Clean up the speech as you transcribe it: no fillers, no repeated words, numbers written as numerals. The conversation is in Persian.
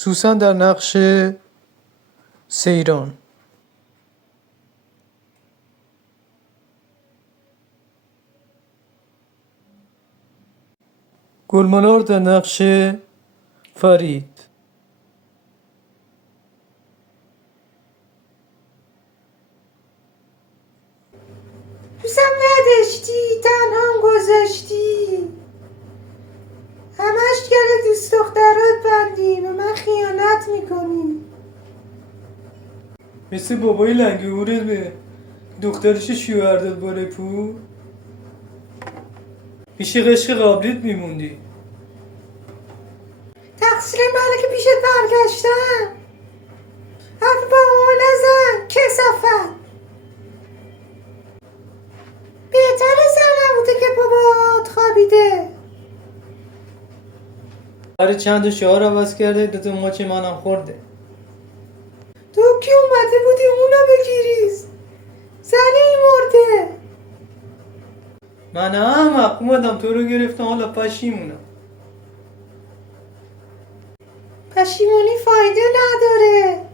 سوسن در نقش سیران. گلمنار در نقش فرید. دوستم نداشتی، تنهام گذاشتی، همش گله دوست دخترات بندی، به من خیانت میکنی. مثل بابای لنگهورت به دخترش شوهر داد بالای پول. پیش عشق قبلیت میموندی. تقصیر منه که پیشت برگشتم. حرف با ماما نزن کثافت. بهتر زن نبوده که بابات خوابیده. برای چند تا شعار عوض کرده، 2 ماچ منم خورده. تو که اومده بودی اونو بگیری، زنی مرده. من احمق اومدم تو رو گرفتم، حالا پشیمونم. پشیمونی فایده نداره.